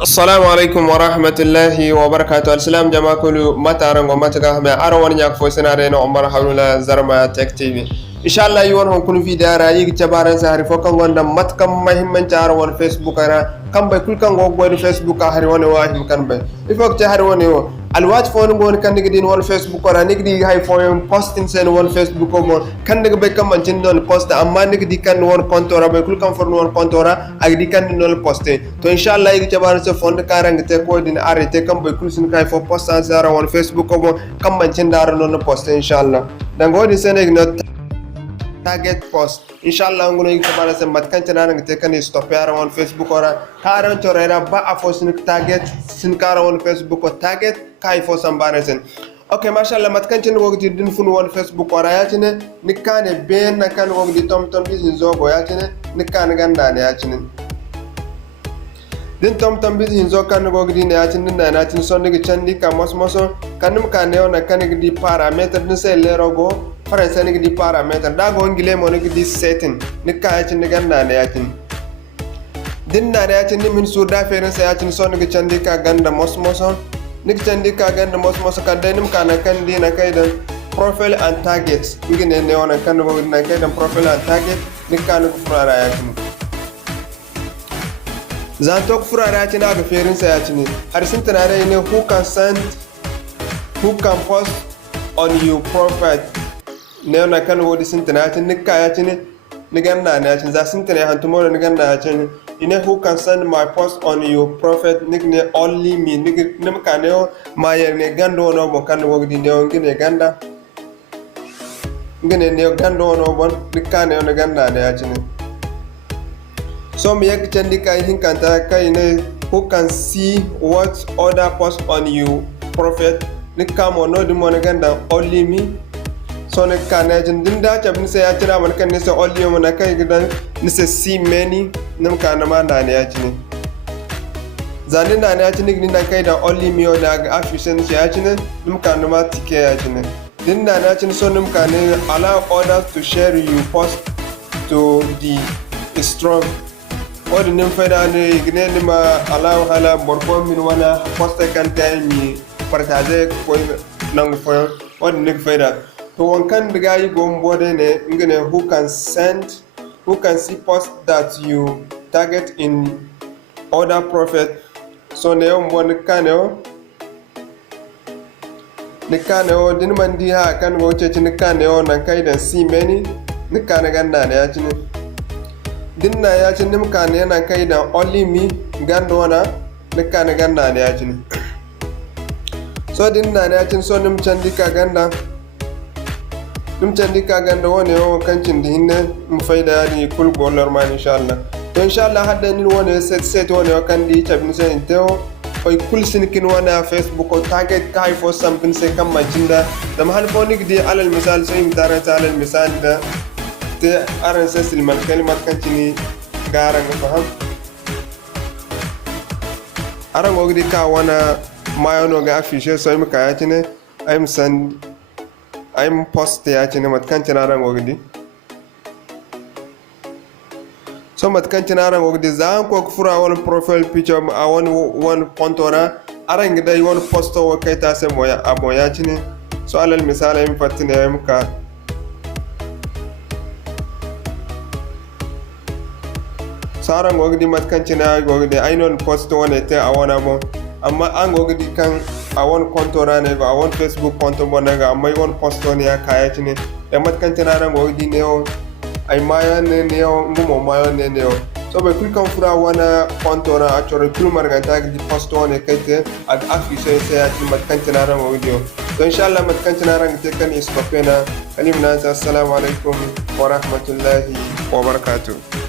Assalamu alaikum wa rahmatullahi wa barakatuh. Alsalam jama kulu matarango mataga me arawan yak fo senare no Omar Haruna Zarma Tech TV. Inshallah yi won hon kun video ra yi tabaran sa hari fo kan gonda matkam mahimmanci arawan Facebook ara kan bay kul kan go boy Facebook hari woni wahim kan bay. Ifok te hari woni wo alwat fo no gon kan digi din won Facebook ara nigi hay fo posting sen won Facebook mo kan digi bay kam man tin don post amma nigi kan won konto ra bay kul kan for won konto ra ak di kan non poster to inshallah yi tabaran sa fond karang te ko din arrêté kam bay kul sin kay fo post ara won Facebook mo kam man tin dar non poster inshallah dango di sen no target post inshallah ngono yi tabara se matkan tana ngate kan stop yara on Facebook ora karan torera ba afo sin target sin kara on Facebook o target kai fo sambare sen okay mashallah matkan tana wogdi din fun on Facebook ora yatine nikane ben na kan wogdi tom bizin zogo yatine nikane ganda ne yatine din tom bizin zo kan wogdi ne yatine na natin son nigi chandi ka mosmoso kanum kane ona kan ngi parameter din se lerogo faransa ni di parameter da go ngile mo ni di setting ni ka ci ni ganda ne yatin din na ne yatin ni min su da feren sa yatin so ni candi ka ganda mosmoso ni candi ka ganda mosmoso ka denim kana kan di na kai dan profile and targets ngine ne ona kan go na kai dan profile and target ni kan ko furara yatin zan tok furara yatin ga feren sa yatin har sin tanare ne who can post on your profile neona kan wodi sintana tin nikka ya tin niganna na tin za sintana han tomorrow niganna ya tin ine who can send my post on your prophet nigne only me nim kaneo ma yerne gando no mo kan wodi ne ngine ganda ngine ne gando no bon nikka ne on ganda ne ya tin so me yak tan dika hin kanta kai ne who can see what other post on you prophet nikka mo no di mo ganda only me so ne kana jin din da ta bin sai ya tira man kan ne sai all yau na kai gidan ni sai see many nim kana ma da ne ya ci ne zanin da ne ya ci ne din da kai da only me da ga afishin ya ci ne nim kana ma tike ya ci ne din da na ci so nim kana allow others to share you post to the strong odi nim faida ne igne ni ma allow hala borfo min wana post kan ta mi partage ko nang fo odi nik faida to one can the guy go mbode ne ngene who can see post that you target in other prophet so ne mbone kaneo ne kaneo din mandi ha kan go cece ne kaneo nan kai dan see many ne kana ganda ne ya ci ne din na ya ci nim kana nan kai dan only me gando na ne kana ganda ne ya ci ne so din na ya ci so nim candi ka ganda dum tandi ka ganda woni o kancin di hinne mu fayda ni kul gollor ma inshallah to inshallah hadda ni woni set woni o kandi tabin sen teo oy kul sin kin wana Facebook o target kai for something se kam majinda dam hal fonik di alal misal so im tarata alal misal da te aran sesil man kalimat kancini garang faham aran ogdi ka wana mayono ga afishe so im kayatine I'm post ya ci ne matkan tinaran ogdi so matkan tinaran ogdi zan ko fura won profile picture a won pontora aran gida won posto wa kai ta sai moya amoya ci ne so alal misala mi fatina yam ka saran ogdi matkan tinaran ogdi I non posto won te a wona mo amma an ogdi kan a won kontora ne a won Facebook konto bonaga amma won posto ne ya kaya ci ne da matkan tinaran ogdi ne o ai maya ne o ngumo maya ne o so be kul kan fura wana kontora a chore kul marganta di posto ne kaite ad afishe sai ya ci matkan tinaran ogdi so inshallah matkan tinaran te kan istopena kalimna assalamu alaikum wa rahmatullahi wa barakatuh